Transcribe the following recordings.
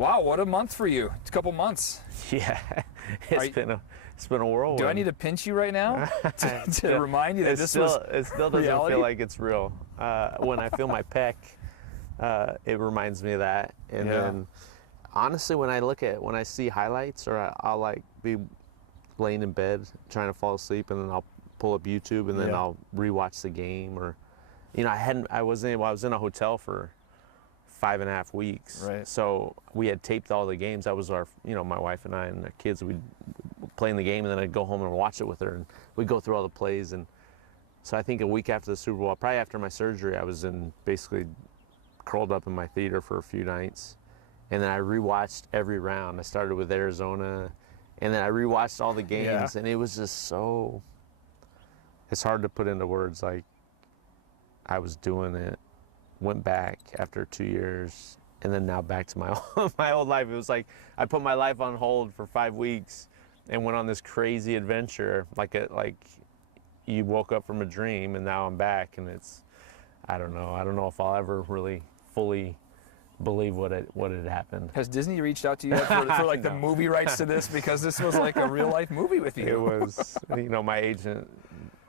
Wow, what a month for you. It's a couple months. Yeah, it's been a whirlwind. Do I need to pinch you right now to remind you that it still doesn't reality? feel like it's real. When I feel my pec, it reminds me of that. And then, honestly, when I see highlights, or I'll like be laying in bed trying to fall asleep, and then I'll pull up YouTube, and then I'll rewatch the game. Or, I was in a hotel for 5.5 weeks. Right. So we had taped all the games. That was our, my wife and I and the kids, we'd play in the game, and then I'd go home and watch it with her, and we'd go through all the plays. And so I think a week after the Super Bowl, probably after my surgery, I was basically curled up in my theater for a few nights. And then I rewatched every round. I started with Arizona, and then I rewatched all the games, and it was just it's hard to put into words. Like, I was doing it, went back after 2 years, and then now back to my old life. It was like I put my life on hold for 5 weeks and went on this crazy adventure, like you woke up from a dream, and now I'm back, and I don't know if I'll ever really fully believe what had happened. Has Disney reached out to you yet for like the movie rights to this? Because this was like a real life movie with you. It was, my agent,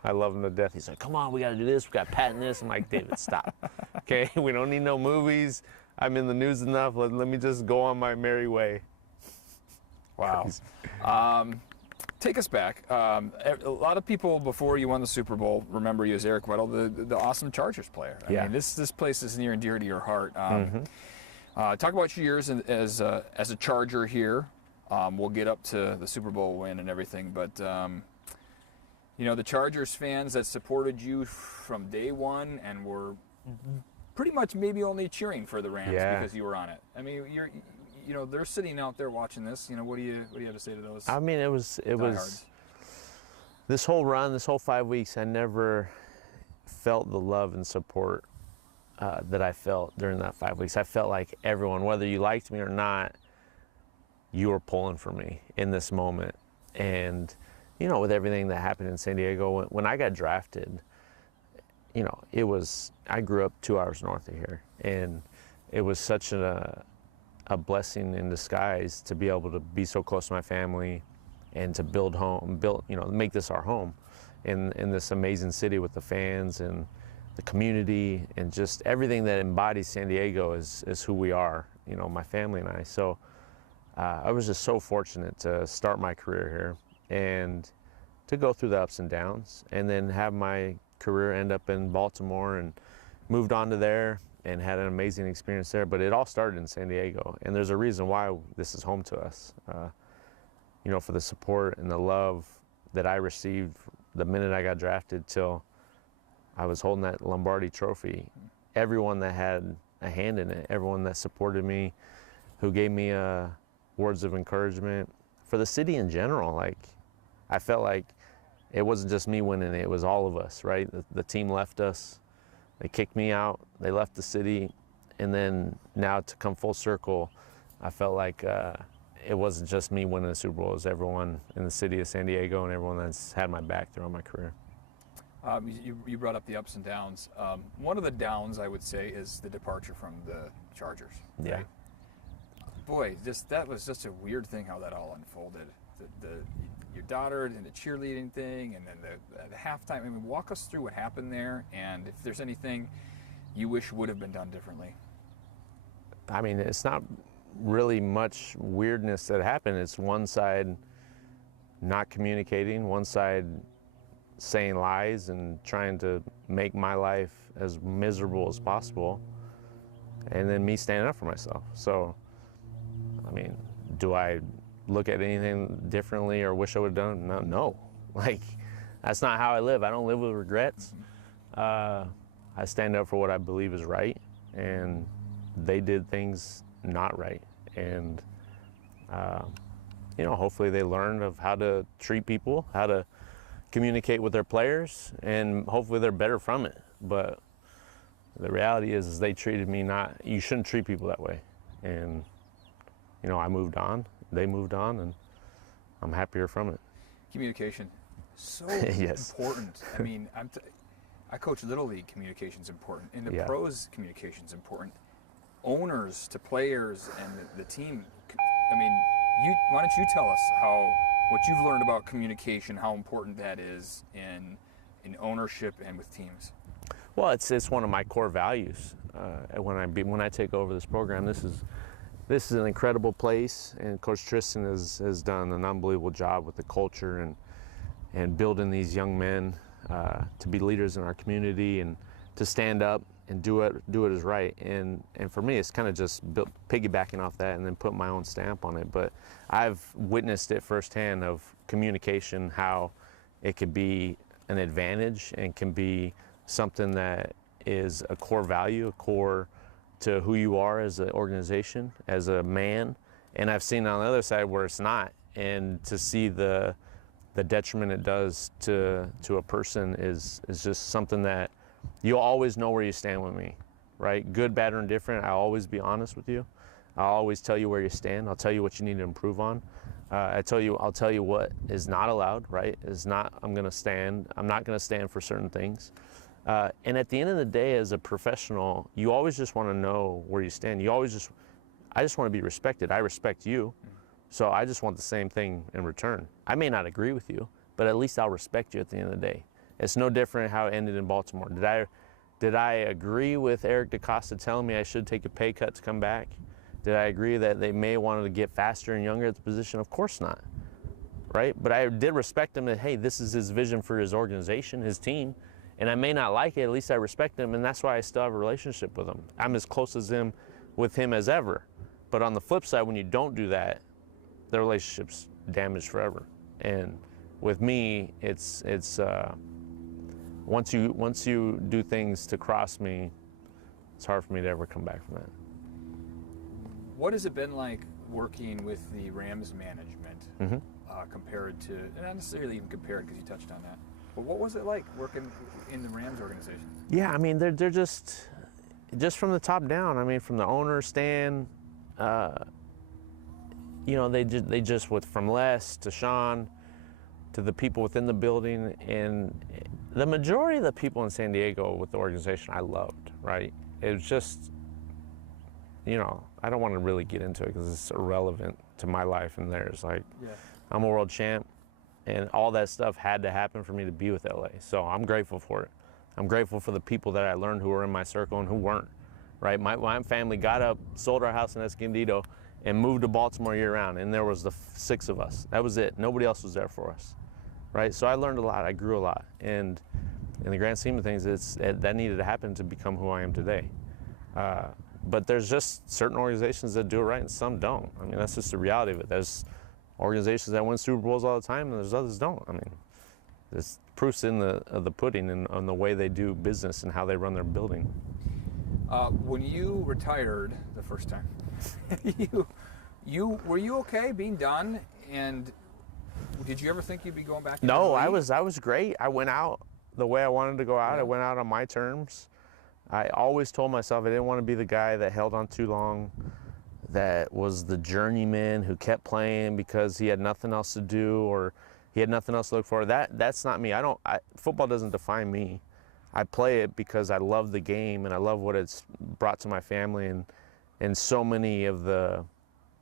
I love him to death. He's like, come on, we got to do this. We got to patent this. I'm like, David, stop. Okay, we don't need no movies. I'm in the news enough. Let me just go on my merry way. Wow. Take us back. A lot of people before you won the Super Bowl remember you as Eric Weddle, the awesome Chargers player. I mean, this place is near and dear to your heart. Talk about your years as a Charger here. We'll get up to the Super Bowl win and everything, but the Chargers fans that supported you from day one and were pretty much maybe only cheering for the Rams because you were on it. I mean, they're sitting out there watching this. What do you have to say to those? I mean, it was this whole run, this whole 5 weeks. I never felt the love and support that I felt during that 5 weeks. I felt like everyone, whether you liked me or not, you were pulling for me in this moment. And with everything that happened in San Diego, when I got drafted, I grew up 2 hours north of here, and it was such a blessing in disguise to be able to be so close to my family and to make this our home in this amazing city with the fans and the community and just everything that embodies San Diego is who we are, my family and I. So I was just so fortunate to start my career here and to go through the ups and downs, and then have my career end up in Baltimore, and moved on to there and had an amazing experience there. But it all started in San Diego, and there's a reason why this is home to us. For the support and the love that I received the minute I got drafted till I was holding that Lombardi trophy. Everyone that had a hand in it, everyone that supported me, who gave me words of encouragement, for the city in general. Like, I felt like it wasn't just me winning it was all of us, right? The team left us, they kicked me out, they left the city, and then now to come full circle, I felt like it wasn't just me winning the Super Bowl, it was everyone in the city of San Diego and everyone that's had my back throughout my career. You brought up the ups and downs. One of the downs, I would say, is the departure from the Chargers. Right? Yeah. Boy, that was just a weird thing how that all unfolded. Your daughter and the cheerleading thing, and then the halftime. I mean, walk us through what happened there, and if there's anything you wish would have been done differently. I mean, it's not really much weirdness that happened. It's one side not communicating, one side saying lies and trying to make my life as miserable as possible, and then me standing up for myself. So, I mean, do I look at anything differently or wish I would have done? No. Like, that's not how I live. I don't live with regrets. I stand up for what I believe is right, and they did things not right. And, hopefully they learned of how to treat people, how to communicate with their players, and hopefully they're better from it. But the reality is they treated me you shouldn't treat people that way. And, I moved on, they moved on, and I'm happier from it. Communication, so yes. important. I mean, I coach Little League, communication's important. In the pros, communication's important. owners to players and the team. I mean, why don't you tell us what you've learned about communication, how important that is in ownership and with teams? Well, it's one of my core values. When I take over this program, this is an incredible place, and Coach Tristan has done an unbelievable job with the culture and building these young men to be leaders in our community and to stand up and do it as right. And for me, it's kind of just piggybacking off that and then putting my own stamp on it. But I've witnessed it firsthand of communication, how it could be an advantage and can be something that is a core value, a core to who you are as an organization, as a man. And I've seen on the other side where it's not, and to see the detriment it does to a person is just something that you'll always know where you stand with me, right? Good, bad, or indifferent, I'll always be honest with you. I'll always tell you where you stand. I'll tell you what you need to improve on. I'll tell you what is not allowed, right? I'm not gonna stand for certain things. And at the end of the day, as a professional, you always just want to know where you stand. I just want to be respected. I respect you, so I just want the same thing in return. I may not agree with you, but at least I'll respect you at the end of the day. It's no different how it ended in Baltimore. Did I agree with Eric DaCosta telling me I should take a pay cut to come back? Did I agree that they may want to get faster and younger at the position? Of course not, right? But I did respect him that, hey, this is his vision for his organization, his team, and I may not like it, at least I respect him, and that's why I still have a relationship with him. I'm as close with him as ever. But on the flip side, when you don't do that, the relationship's damaged forever. And with me, it's once you do things to cross me, it's hard for me to ever come back from that. What has it been like working with the Rams management compared to, and not necessarily even compared because you touched on that, but what was it like working in the Rams organization? Yeah, I mean, they're just from the top down. I mean, from the owner, Stan, they just went from Les to Sean to the people within the building, and the majority of the people in San Diego with the organization I loved, right? It was just, I don't want to really get into it because it's irrelevant to my life and theirs. Like, I'm a world champ, and all that stuff had to happen for me to be with LA. So I'm grateful for it. I'm grateful for the people that I learned who were in my circle and who weren't, right? My family got up, sold our house in Escondido, and moved to Baltimore year-round, and there was the 6 of us. That was it. Nobody else was there for us, right? So I learned a lot. I grew a lot, and in the grand scheme of things, that needed to happen to become who I am today. But there's just certain organizations that do it right and some don't. I mean, that's just the reality of it. There's organizations that win Super Bowls all the time, and there's others don't. I mean, there's proofs in the pudding and on the way they do business and how they run their building. When you retired the first time, were you okay being done? And did you ever think you'd be going back? No, I was great. I went out the way I wanted to go out. I went out on my terms. I always told myself I didn't want to be the guy that held on too long, that was the journeyman who kept playing because he had nothing else to do or he had nothing else to look for. That's not me. Football doesn't define me. I play it because I love the game and I love what it's brought to my family and so many of the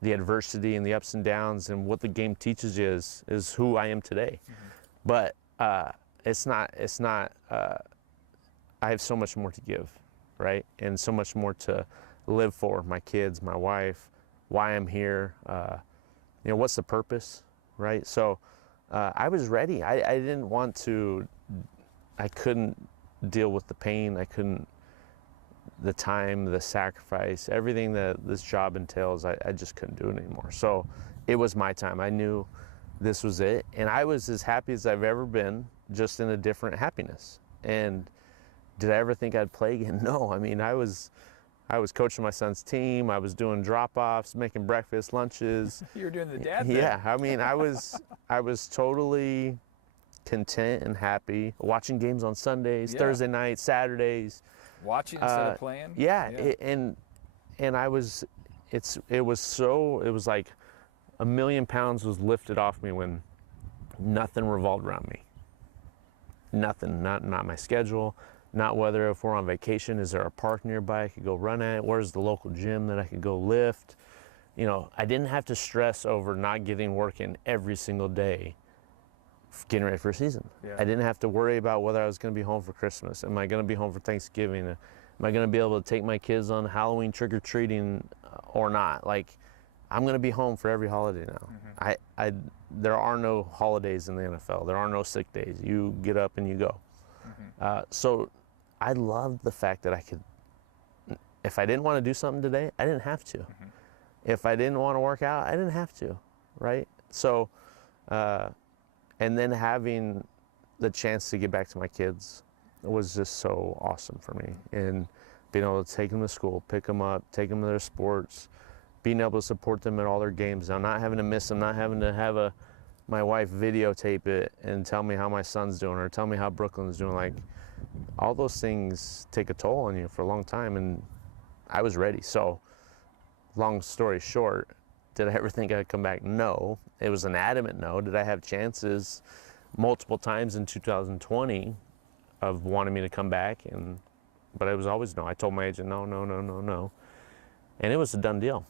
adversity and the ups and downs and what the game teaches you is who I am today. But it's not. I have so much more to give, right? And so much more to live for, my kids, my wife, why I'm here, what's the purpose, right? So I was ready. I didn't want to, I couldn't deal with the pain. The time, the sacrifice, everything that this job entails, I just couldn't do it anymore. So it was my time. I knew this was it. And I was as happy as I've ever been, just in a different happiness. And did I ever think I'd play again? No. I mean, I was coaching my son's team. I was doing drop-offs, making breakfast, lunches. You were doing the dad thing. Yeah. I mean, I was totally content and happy, watching games on Sundays, Thursday nights, Saturdays. Watching instead of playing? Yeah. And it was like 1,000,000 pounds was lifted off me when nothing revolved around me. Nothing, not my schedule, not whether if we're on vacation, is there a park nearby I could go run at? Where's the local gym that I could go lift? You know, I didn't have to stress over not getting work in every single day getting ready for a season. Yeah. I didn't have to worry about whether I was going to be home for Christmas. Am I going to be home for Thanksgiving? Am I going to be able to take my kids on Halloween trick-or-treating or not? Like, I'm going to be home for every holiday now. Mm-hmm. There are no holidays in the NFL. There are no sick days. You get up and you go. Mm-hmm. So I loved the fact that I could, if I didn't want to do something today, I didn't have to. Mm-hmm. If I didn't want to work out, I didn't have to, right? So, and then having the chance to get back to my kids was just so awesome for me. And being able to take them to school, pick them up, take them to their sports, being able to support them at all their games. Now, not having to miss them, not having to have my wife videotape it and tell me how my son's doing or tell me how Brooklyn's doing. Like, all those things take a toll on you for a long time, and I was ready. So, long story short, did I ever think I'd come back? No. It was an adamant no. Did I have chances multiple times in 2020 of wanting me to come back? But it was always no. I told my agent no, no, no, no, no. And it was a done deal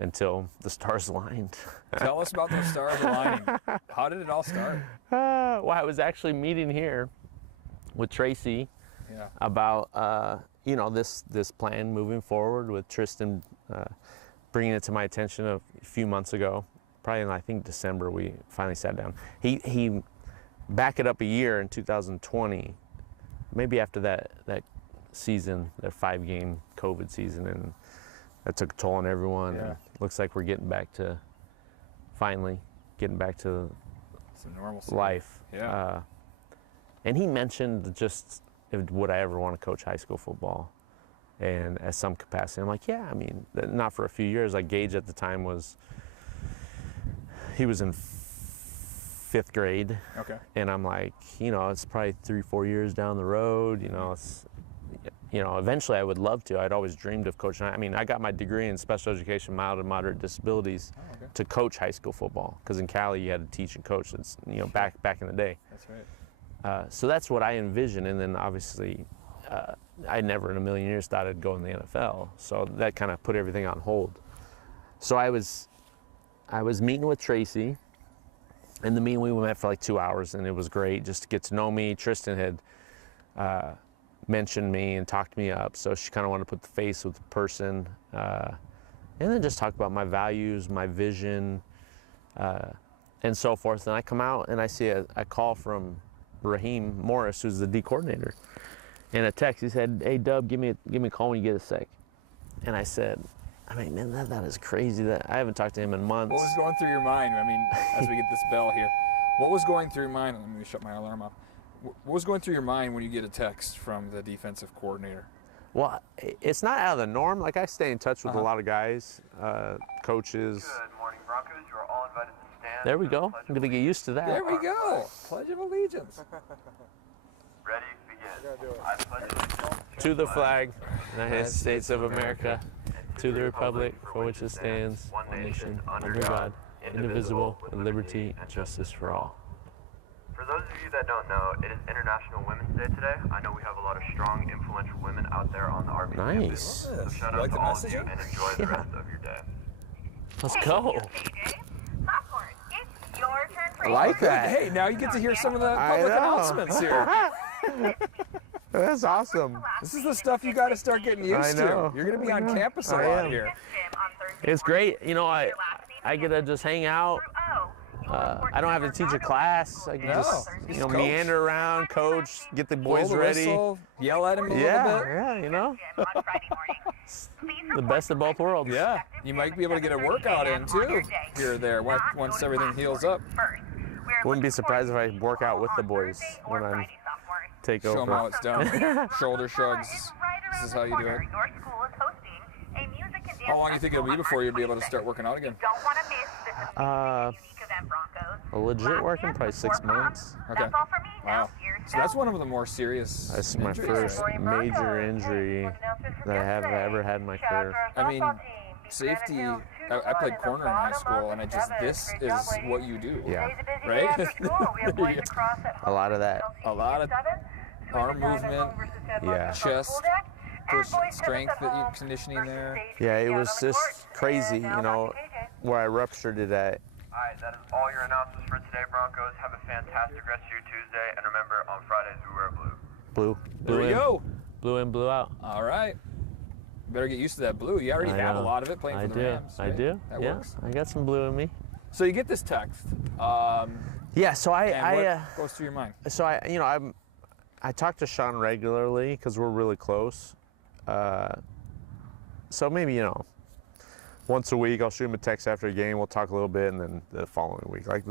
until the stars aligned. Tell us about those stars aligning. How did it all start? Well, I was actually meeting here with Tracy about this plan moving forward with Tristan bringing it to my attention a few months ago. Probably in, I think, December, we finally sat down. He back it up a year in 2020, maybe after that season, that 5-game COVID season, and that took a toll on everyone. Yeah. And looks like we're finally getting back to Some normalcy. life. Yeah. And he mentioned just, would I ever want to coach high school football? And at some capacity, I'm like, yeah, I mean, not for a few years. Like, Gage at the time he was in 5th grade. Okay. And I'm like, it's probably 3-4 years down the road, eventually I would love to. I'd always dreamed of coaching. I mean, I got my degree in special education, mild and moderate disabilities to coach high school football. Because in Cali, you had to teach and coach. That's, back in the day. That's right. So that's what I envisioned. And then obviously, I never in a million years thought I'd go in the NFL. So that kind of put everything on hold. So I was meeting with Tracy. In the meeting, we met for like 2 hours, and it was great just to get to know me. Tristan had mentioned me and talked me up, so she kind of wanted to put the face with the person, and then just talk about my values, my vision, and so forth. And I come out and I see a call from Raheem Morris, who's the D coordinator, and a text. He said, "Hey Dub, give me a call when you get a sec." And I said, I mean, man, that is crazy. That I haven't talked to him in months. What was going through your mind? I mean, as we get this bell here, what was going through your mind? Let me shut my alarm off. What was going through your mind when you get a text from the defensive coordinator? Well, it's not out of the norm. Like, I stay in touch with a lot of guys, coaches. Good morning, Broncos. You are all invited to stand. There we go. I'm gonna get used to that. There we go. Pledge of Allegiance. Ready? Begin. I pledge allegiance To the flag, United States of America, to the republic for which it stands, one nation, under God, indivisible, with liberty and justice for all. For those of you that don't know, it is International Women's Day today. I know we have a lot of strong, influential women out there on the RV Nice. campus. So shout out to all of you and enjoy the rest of your day. Let's go. I like that. Hey, now you get to hear some of the public announcements here. That's awesome. This is the stuff you got to start getting used to. You're going to be on campus a lot here. It's great. I get to just hang out. I don't have to teach a class. I can just coach. meander around, coach, get the boys Blow the ready. whistle, yell at him a little bit. Yeah, the best of both worlds. Yeah, you might be able to get a workout in too here or there once everything heals up. Wouldn't be surprised if I work out with the boys when I take Show them over. how it's done. Shoulder shrugs. This is how you do it. How long do you think it'll be before you'll be able to start working out again? Legit working, probably 6 months. Okay. Wow. So that's one of the more serious That's my injuries. first major injury that I have ever had in my career. I mean, safety, I played corner in high school, and this is what you do. Yeah. Right? A lot of that. A lot of arm movement, Yeah. chest, push, strength that you're conditioning there. Yeah, it was just crazy, you know, where I ruptured it at. All right, that is all your announcements for today, Broncos. Have a fantastic rest of your Tuesday, and remember, on Fridays we wear blue. Blue. There we go. Blue in, blue out. All right. Better get used to that blue. You already have a lot of it playing for the Rams. I right? do. That yeah, works. I got some blue in me. So you get this text. Yeah, so What goes through your mind? So I talk to Sean regularly because we're really close. So maybe, you know, once a week I'll shoot him a text after a game. We'll talk a little bit, and then the following week, like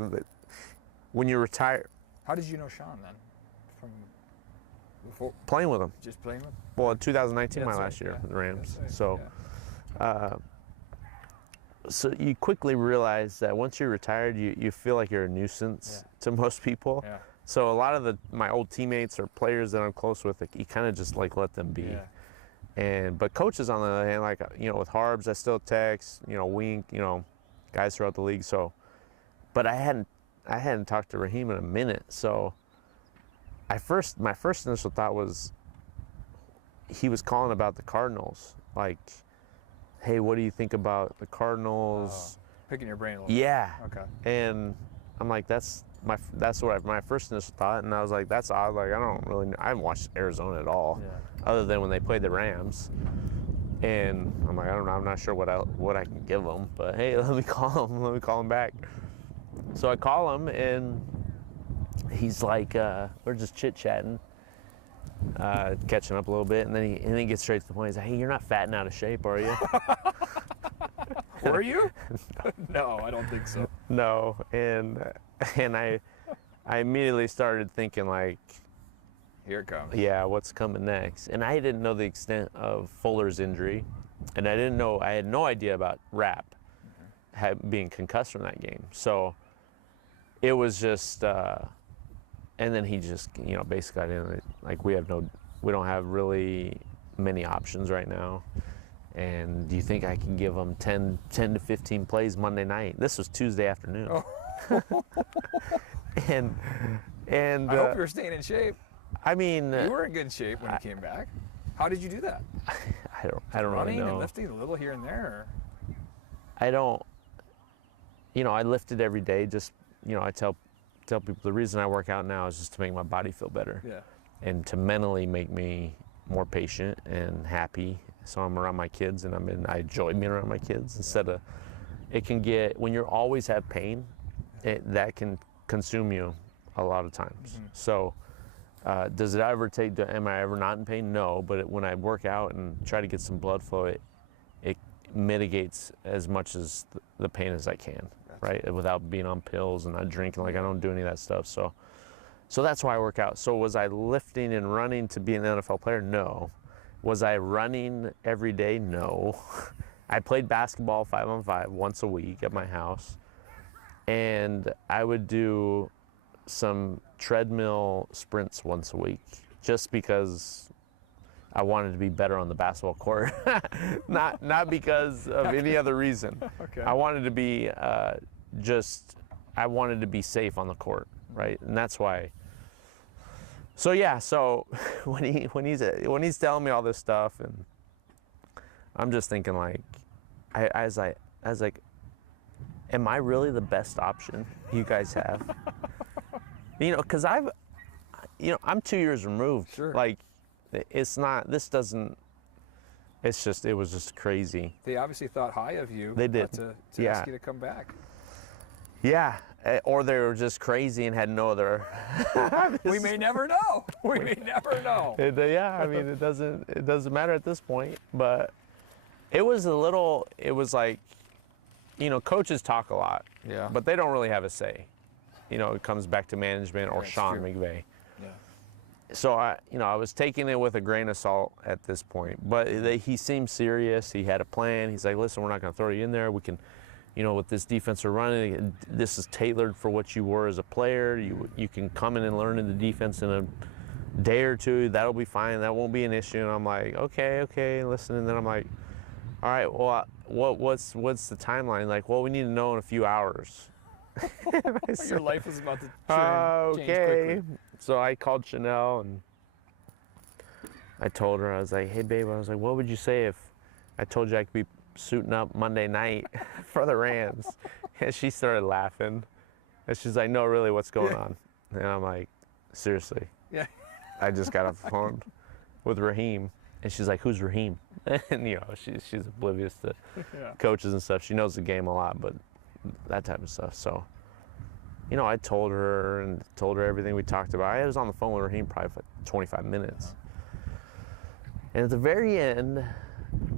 when you retire. How did you know Sean then? From before Playing with him. just playing with? Well, in 2019, Yeah, my that's last right, year yeah. with the Rams. That's So, right, so you quickly realize that once you're retired, you feel like you're a nuisance to most people. yeah. So a lot of my old teammates or players that I'm close with, like, you kind of just like let them be. Yeah. But coaches on the other hand, like, you know, with Harbs, I still text, you know, Wink, you know, guys throughout the league. So, but I hadn't talked to Raheem in a minute. So my first initial thought was he was calling about the Cardinals. Like, hey, what do you think about the Cardinals? Picking your brain a little. Yeah. Okay. And I'm like, that's what my first initial thought, and I was like, that's odd. Like, I don't really know. I haven't watched Arizona at all, other than when they played the Rams. And I'm like, I don't know. I'm not sure what I can give them, but hey, let me call him. Let me call him back. So I call him, and he's like, we're just chit chatting, catching up a little bit, and then he gets straight to the point. He's like, hey, you're not fat and out of shape, are you? Were you? No, I don't think so. No, and I immediately started thinking, like, Here it comes. yeah, what's coming next? And I didn't know the extent of Fuller's injury, and I had no idea about Rapp being concussed from that game. So it was just, and then he just, you know, basically got in, like, we don't have really many options right now. And do you think I can give them 10 to 15 plays Monday night? This was Tuesday afternoon. Oh. and I hope you're staying in shape. I mean, You were in good shape when you came back. How did you do that? I don't really Running know. and lifting a little here and there. I don't, you know, I lift it every day. Just, you know, I tell people the reason I work out now is just to make my body feel better. Yeah. And to mentally make me more patient and happy. So I'm around my kids, and I enjoy being around my kids instead of, it can get, when you always have pain, that can consume you a lot of times. Mm-hmm. So does it ever am I ever not in pain? No, but when I work out and try to get some blood flow, it mitigates as much as the pain as I can, right? Without being on pills and not drinking, like I don't do any of that stuff. So that's why I work out. So was I lifting and running to be an NFL player? No. Was I running every day? No. I played basketball 5-on-5 once a week at my house. And I would do some treadmill sprints once a week just because I wanted to be better on the basketball court. not because of any other reason. Okay. I wanted to be I wanted to be safe on the court, right? And that's why. So yeah, so when he's telling me all this stuff, and I'm just thinking, like, I was like, am I really the best option you guys have? You know, because I'm 2 years removed. Sure. Like, it's not. This doesn't. It was just crazy. They obviously thought high of you. They did. To Yeah. ask you to come back. Yeah, or they were just crazy and had no other. We may never know. We may never know. Yeah, I mean, it doesn't matter at this point. But it was like, you know, coaches talk a lot. Yeah. But they don't really have a say. You know, it comes back to management or That's Sean true. McVay. Yeah. So I was taking it with a grain of salt at this point. But he seemed serious. He had a plan. He's like, listen, we're not going to throw you in there. We can, you know, with this defense we're running, this is tailored for what you were as a player. You can come in and learn in the defense in a day or two. That'll be fine. That won't be an issue. And I'm like, okay, listen. And then I'm like, all right, well, what's the timeline? Like, well, we need to know in a few hours. Your life is about to change Okay. quickly. So I called Chanel, and I told her, I was like, hey, babe, I was like, what would you say if I told you I could be suiting up Monday night for the Rams? And she started laughing. And she's like, no, really, what's going on? And I'm like, seriously. Yeah. I just got off the phone with Raheem. And she's like, who's Raheem? And, you know, she's oblivious to coaches and stuff. She knows the game a lot, but that type of stuff. So, you know, I told her everything we talked about. I was on the phone with Raheem probably for 25 minutes. And at the very end,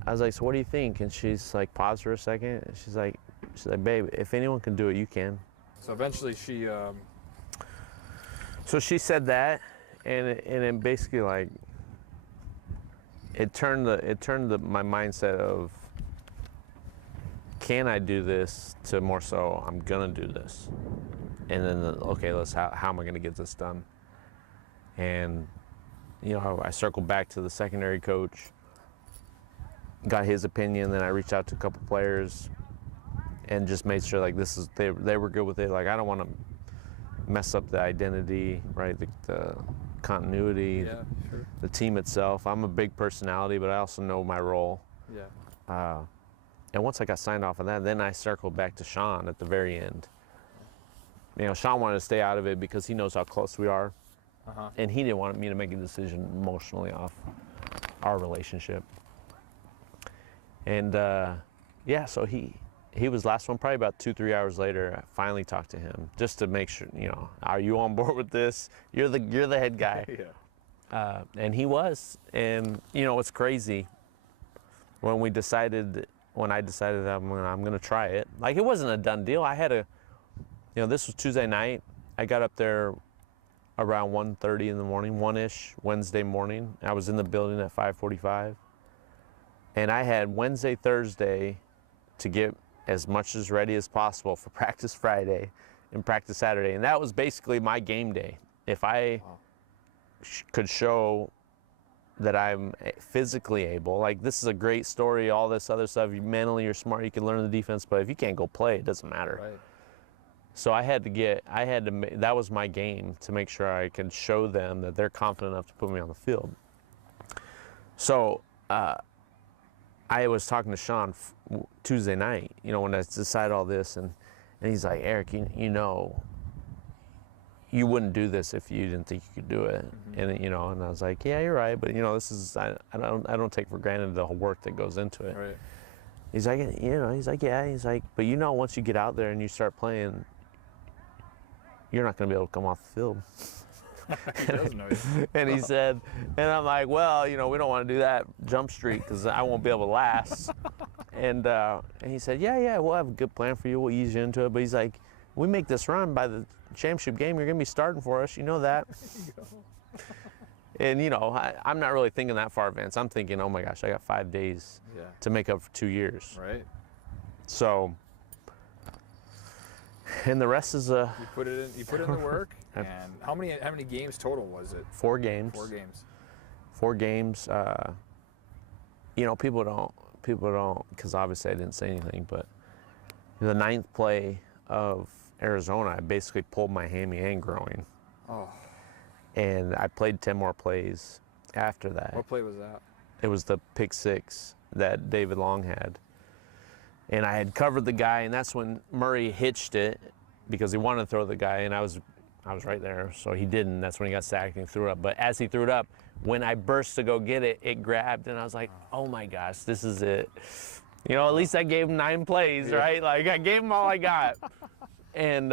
I was like, so what do you think? And she's like, paused for a second. And she's like, babe, if anyone can do it, you can. So eventually she... So she said that, and it basically like, it turned my mindset of, can I do this, to more so, I'm gonna do this. And then, okay, how am I gonna get this done? And, you know, I circled back to the secondary coach, got his opinion, then I reached out to a couple players and just made sure like they were good with it. Like, I don't want to mess up the identity, right? The continuity, the team itself. I'm a big personality, but I also know my role. Yeah. And once I got signed off of that, then I circled back to Sean at the very end. You know, Sean wanted to stay out of it because he knows how close we are. And he didn't want me to make a decision emotionally off our relationship. And yeah, so he was last one. Probably about 2-3 hours later, I finally talked to him just to make sure, you know, are you on board with this? You're the head guy. Yeah. And he was. And you know, it's crazy. When I decided I'm gonna try it. Like, it wasn't a done deal. I had you know, this was Tuesday night. I got up there around 1:30 in the morning, 1-ish, Wednesday morning. I was in the building at 5:45. And I had Wednesday, Thursday to get as much as ready as possible for practice Friday and practice Saturday. And that was basically my game day. If I could show that I'm physically able, like, this is a great story, all this other stuff, mentally you're smart, you can learn the defense, but if you can't go play, it doesn't matter. Right. So that was my game, to make sure I could show them that they're confident enough to put me on the field. So I was talking to Sean Tuesday night, you know, when I decided all this, and he's like, Eric, you know, you wouldn't do this if you didn't think you could do it. And, you know, and I was like, yeah, you're right, but, you know, this is, I don't take for granted the whole work that goes into it. Right. He's like, you know, he's like, yeah, he's like, but you know, once you get out there and you start playing, you're not going to be able to come off the field. He does know you. And he said, and I'm like, well, you know, we don't want to do that jump streak because I won't be able to last. And he said, yeah, we'll have a good plan for you. We'll ease you into it. But he's like, we make this run by the championship game, you're going to be starting for us. You know that. And, you know, I'm not really thinking that far advanced. I'm thinking, oh, my gosh, I got 5 days to make up for 2 years. Right. So, and the rest is you put in the work. And how many games total was it? 4 games. 4 games. 4 games. You know, people don't, because obviously I didn't say anything, but the 9th play of Arizona, I basically pulled my hammy and groin. Oh. And I played 10 more plays after that. What play was that? It was the pick 6 that David Long had. And I had covered the guy, and that's when Murray hitched it because he wanted to throw the guy, and I was right there, so he didn't. That's when he got sacked and he threw it up. But as he threw it up, when I burst to go get it, it grabbed, and I was like, oh my gosh, this is it. You know, at least I gave him 9 plays, right? Like, I gave him all I got. And,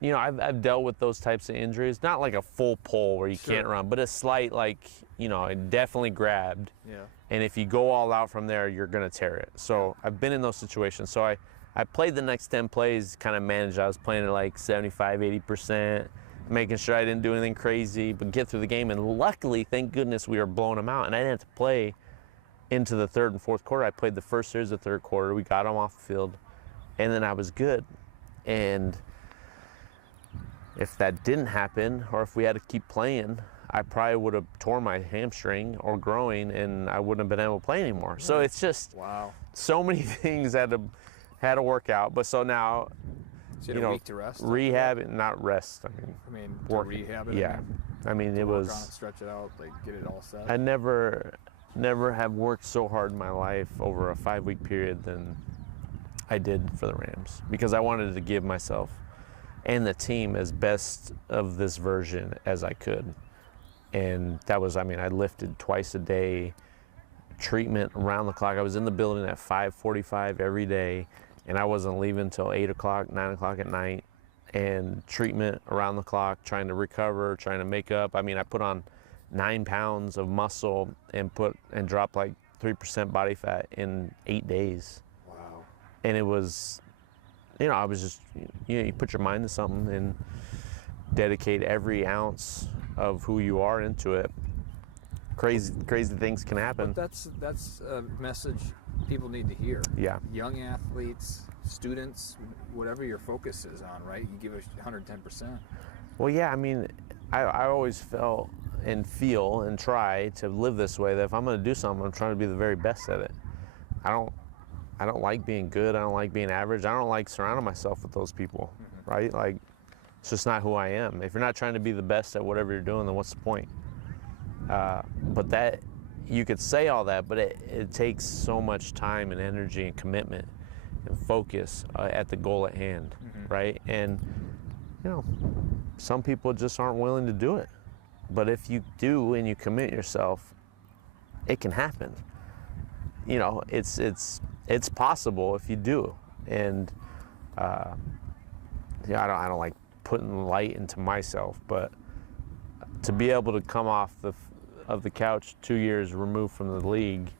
you know, I've dealt with those types of injuries. Not like a full pull where you can't run, but a slight, like, you know, it definitely grabbed. Yeah. And if you go all out from there, you're going to tear it. So I've been in those situations. So I played the next 10 plays, kind of managed. I was playing at like 75, 80%, making sure I didn't do anything crazy, but get through the game. And luckily, thank goodness, we were blowing them out. And I didn't have to play into the 3rd and 4th quarter. I played the first series of the 3rd quarter. We got them off the field. And then I was good. And if that didn't happen, or if we had to keep playing, I probably would have torn my hamstring or groin, and I wouldn't have been able to play anymore. Yeah. So it's just so many things had to work out. But so now, so you had a week to rest? Rehab, not rest. I mean to rehab it. Yeah. I mean, it Work was. on it, stretch it out, like get it all set. I never have worked so hard in my life over a 5-week period than I did for the Rams, because I wanted to give myself and the team as best of this version as I could. And that was, I mean, I lifted twice a day, treatment around the clock. I was in the building at 5:45 every day, and I wasn't leaving until 8 o'clock, 9 o'clock at night, and treatment around the clock, trying to recover, trying to make up. I mean, I put on 9 pounds of muscle and dropped like 3% body fat in 8 days. Wow. And it was, I was just, you put your mind to something and dedicate every ounce of who you are into it. Crazy things can happen. But that's a message people need to hear. Yeah. Young athletes, students, whatever your focus is on, right? You give it 110%. Well, yeah, I mean, I always felt and feel and try to live this way, that if I'm going to do something, I'm trying to be the very best at it. I don't like being good. I don't like being average. I don't like surrounding myself with those people, right? Like, it's just not who I am. If you're not trying to be the best at whatever you're doing, then what's the point? But that, you could say all that, but it takes so much time and energy and commitment and focus at the goal at hand, right? And, some people just aren't willing to do it. But if you do and you commit yourself, it can happen. It's possible if you do. And I don't like putting light into myself, but to be able to come off the couch 2 years removed from the league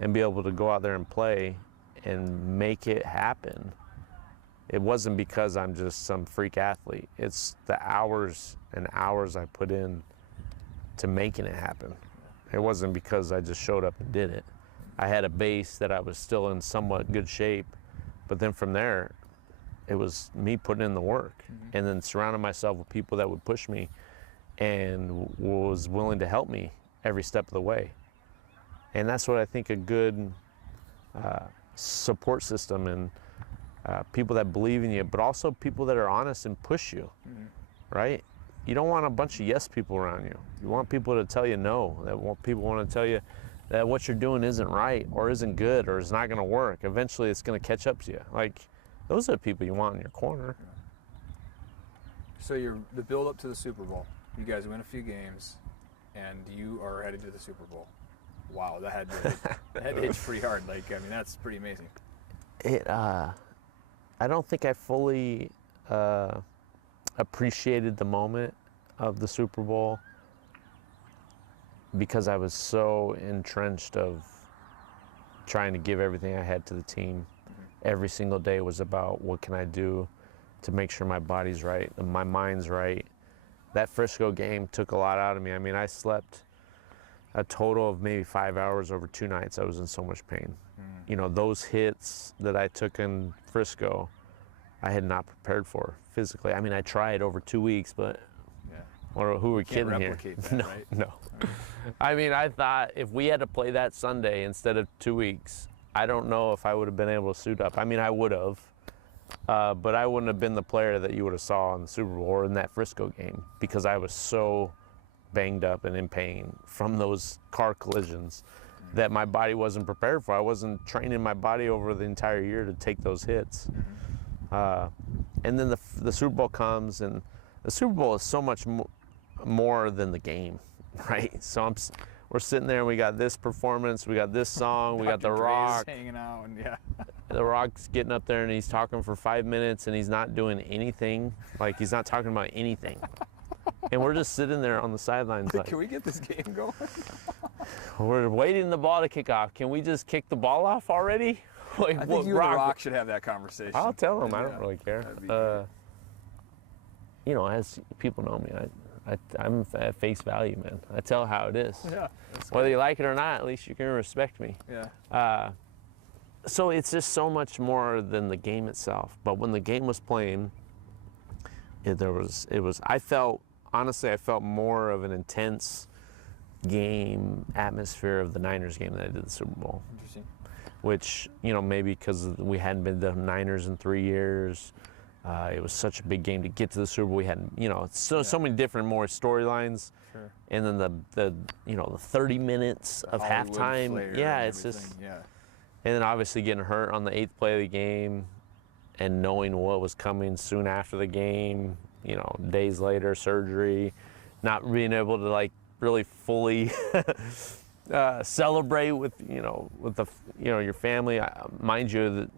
and be able to go out there and play and make it happen, it wasn't because I'm just some freak athlete. It's the hours and hours I put in to making it happen. It wasn't because I just showed up and did it. I had a base that I was still in somewhat good shape, but then from there, it was me putting in the work and then surrounding myself with people that would push me and was willing to help me every step of the way. And that's what I think a good support system and people that believe in you, but also people that are honest and push you, right? You don't want a bunch of yes people around you. You want people to tell you no. People want to tell you that what you're doing isn't right or isn't good or is not going to work. Eventually it's going to catch up to you. Like, those are the people you want in your corner. So the build up to the Super Bowl, you guys win a few games and you are headed to the Super Bowl. Wow, that had to hit pretty hard. Like, I mean, that's pretty amazing. I don't think I fully appreciated the moment of the Super Bowl because I was so entrenched of trying to give everything I had to the team. Every single day was about what can I do to make sure my body's right and my mind's right. That Frisco game took a lot out of me. I mean, I slept a total of maybe 5 hours over 2 nights. I was in so much pain. Those hits that I took in Frisco, I had not prepared for physically. I mean, I tried over 2 weeks, but who are we kidding here? That, no, right? no. I mean, I thought if we had to play that Sunday instead of 2 weeks, I don't know if I would have been able to suit up. I mean, I would have, but I wouldn't have been the player that you would have saw in the Super Bowl or in that Frisco game because I was so banged up and in pain from those car collisions that my body wasn't prepared for. I wasn't training my body over the entire year to take those hits. And then the Super Bowl comes, and the Super Bowl is so much more than the game, right? So we're sitting there and we got this performance, we got this song, we got The Rock hanging out, and The Rock's getting up there and he's talking for 5 minutes and he's not doing anything. Like, he's not talking about anything. And we're just sitting there on the sidelines like, can we get this game going? We're waiting the ball to kick off. Can we just kick the ball off already? Like, I think you and The Rock should have that conversation. I'll tell him. I don't really care. As people know me, I'm at face value, man. I tell how it is. Yeah. Whether you like it or not, at least you can respect me. Yeah. So it's just so much more than the game itself. But when the game was playing, I felt more of an intense game atmosphere of the Niners game than I did the Super Bowl. Interesting. Which, maybe because we hadn't been the Niners in 3 years. It was such a big game to get to the Super Bowl. We had, you know, so many different more storylines. Sure. And then the 30 minutes of Hollywood halftime. flair Yeah, and it's everything, just. yeah. And then obviously getting hurt on the 8th play of the game, and knowing what was coming soon after the game. You know, days later, surgery, not being able to like really fully celebrate with your family. Mind you,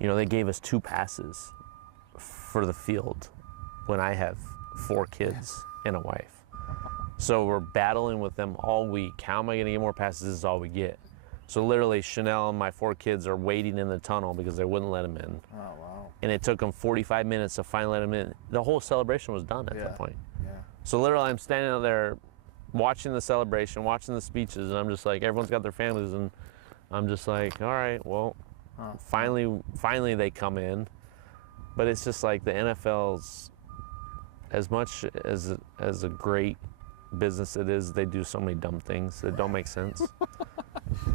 they gave us 2 passes for the field when I have 4 kids and a wife. So we're battling with them all week. How am I going to get more passes? This is all we get. So literally, Chanel and my 4 kids are waiting in the tunnel because they wouldn't let them in. Oh, wow. And it took them 45 minutes to finally let them in. The whole celebration was done at that point. Yeah. So literally, I'm standing out there watching the celebration, watching the speeches, and I'm just like, everyone's got their families, and I'm just like, all right, well, finally they come in. But it's just like the NFL's, as much as a great business it is, they do so many dumb things that don't make sense.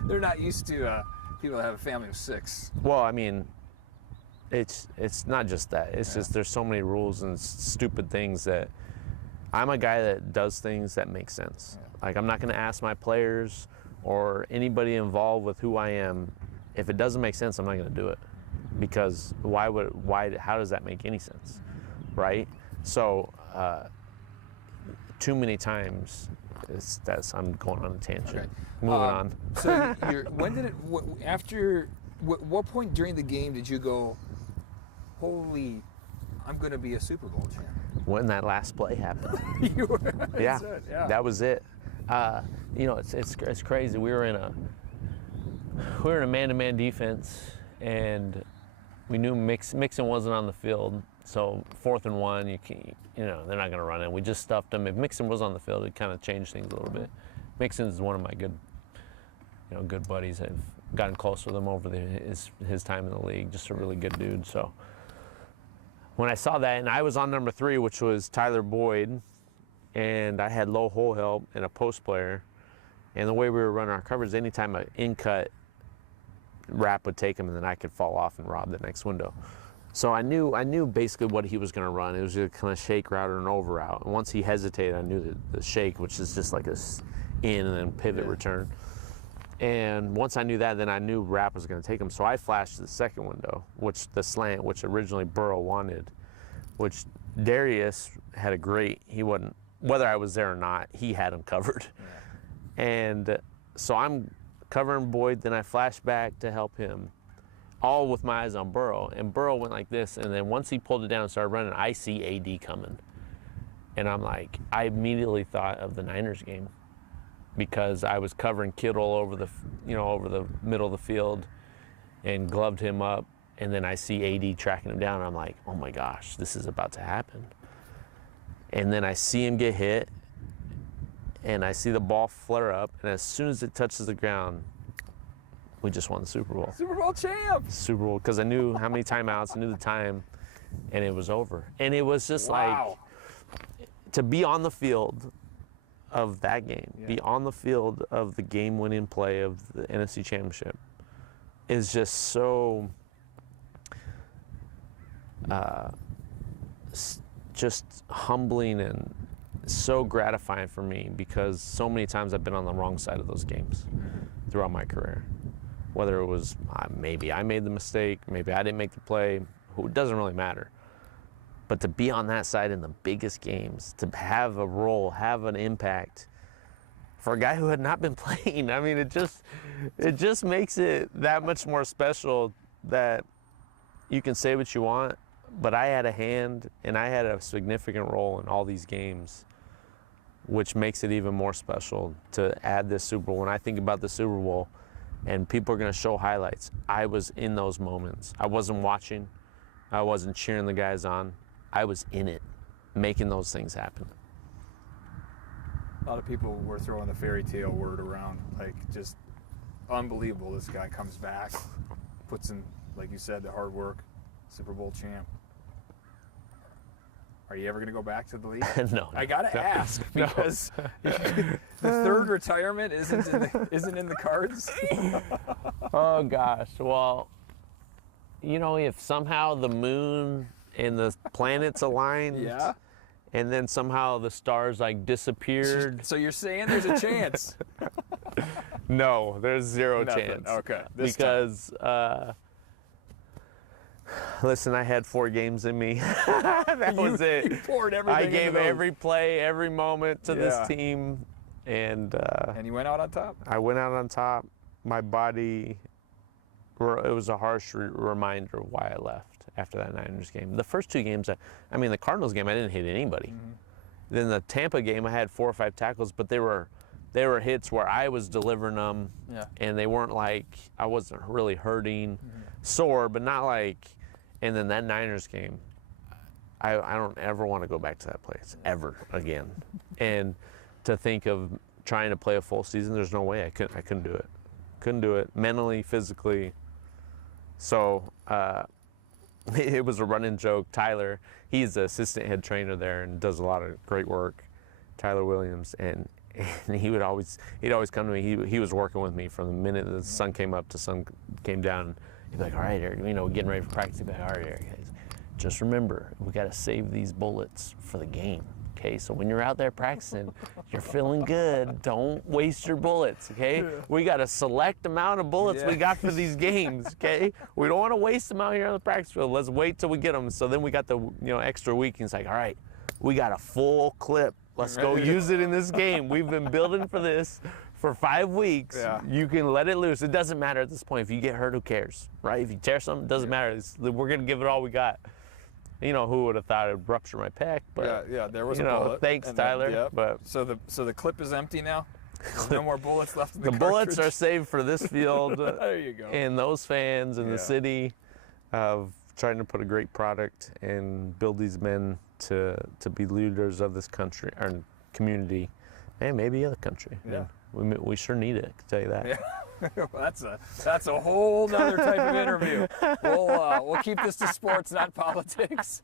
They're not used to people that have a family of 6. Well, I mean, it's not just that. It's just there's so many rules and stupid things that I'm a guy that does things that make sense. Yeah. Like, I'm not going to ask my players or anybody involved with who I am. If it doesn't make sense, I'm not going to do it, because how does that make any sense, right? So too many times I'm going on a tangent. Okay. Moving on. So when did it? What point during the game did you go, holy, I'm going to be a Super Bowl champ? When that last play happened. You were. Yeah, Yeah. that was it. It's crazy. We were in a man-to-man defense, and we knew Mixon wasn't on the field. So 4th and 1, they're not going to run it. We just stuffed him. If Mixon was on the field, it kind of changed things a little bit. Mixon's one of my good buddies. I've gotten close with him over his time in the league. Just a really good dude. So when I saw that, and I was on number 3, which was Tyler Boyd, and I had low hole help and a post player, and the way we were running our coverage, anytime an in-cut wrap would take him, and then I could fall off and rob the next window. So I knew basically what he was going to run. It was a kind of shake route or an over route. And once he hesitated, I knew the shake, which is just like a in and then pivot return. And once I knew that, then I knew wrap was going to take him. So I flashed the second window, the slant, which originally Burrow wanted, which Darius had he wasn't, whether I was there or not, he had him covered. Yeah. And so I'm covering Boyd, then I flash back to help him, all with my eyes on Burrow. And Burrow went like this, and then once he pulled it down and started running, I see AD coming. And I'm like, I immediately thought of the Niners game, because I was covering Kittle over the middle of the field and gloved him up, and then I see AD tracking him down, and I'm like, oh my gosh, this is about to happen. And then I see him get hit, and I see the ball flare up, and as soon as it touches the ground, we just won the Super Bowl. Super Bowl champ! Super Bowl, because I knew how many timeouts, I knew the time, and it was over. And it was just like, to be on the field of that game, be on the field of the game-winning play of the NFC Championship, is just so just humbling and so gratifying for me, because so many times I've been on the wrong side of those games throughout my career. Whether it was maybe I made the mistake, maybe I didn't make the play, it doesn't really matter. But to be on that side in the biggest games, to have a role, have an impact for a guy who had not been playing, I mean, it just makes it that much more special, that you can say what you want, but I had a hand and I had a significant role in all these games, which makes it even more special to add this Super Bowl. When I think about the Super Bowl and people are going to show highlights, I was in those moments. I wasn't watching. I wasn't cheering the guys on. I was in it, making those things happen. A lot of people were throwing the fairy tale word around, like, just unbelievable. This guy comes back, puts in, like you said, the hard work, Super Bowl champ. Are you ever going to go back to the league? No. I got to ask, because the third retirement isn't in the cards. Oh, gosh. Well, you know, if somehow the moon and the planets aligned, Yeah. and then somehow the stars like disappeared. So you're saying there's a chance? No, there's zero Nothing. chance. Okay. Because listen, I had 4 games in me. That was it. You poured everything I into gave those. every play, every moment to Yeah. this team, and And you went out on top. I went out on top. My body, it was a harsh reminder of why I left after that Niners game. The first 2 games, I mean, the Cardinals game, I didn't hit anybody. Mm-hmm. Then the Tampa game, I had 4 or 5 tackles, but they were hits where I was delivering them, Yeah. and they weren't like, I wasn't really hurting, sore, but not like. And then that Niners game, I don't ever want to go back to that place ever again. And to think of trying to play a full season, there's no way I couldn't do it. Couldn't do it mentally, physically. So it was a running joke. Tyler, he's the assistant head trainer there and does a lot of great work. Tyler Williams, and he'd always come to me. He was working with me from the minute the sun came up to sun came down. He'd be like, all right, Eric, you know, getting ready for practice. He'd be like, all right, Eric, just remember, we got to save these bullets for the game. Okay, so when you're out there practicing, you're feeling good. Don't waste your bullets. Okay, Yeah. we got a select amount of bullets Yeah. we got for these games. Okay, we don't want to waste them out here on the practice field. Let's wait till we get them. So then we got the extra week. And it's like, all right, we got a full clip. Let's go use it in this game. We've been building for this for 5 weeks. Yeah. You can let it loose. It doesn't matter at this point. If you get hurt, who cares, right? If you tear something, it doesn't matter. We're gonna give it all we got. You know, who would have thought it would rupture my pec? But Yeah, there was you a know, bullet. thanks, and then- Tyler. yep. But So the clip is empty now? There's no more bullets left in the the bullets are cartridge? saved for this field There you go. and those fans and Yeah. the city of trying to put a great product and build these men to be leaders of this country or community and maybe other country. Yeah. We sure need it, I can tell you that. Yeah. Well, that's a whole nother type of interview. We'll keep this to sports, not politics.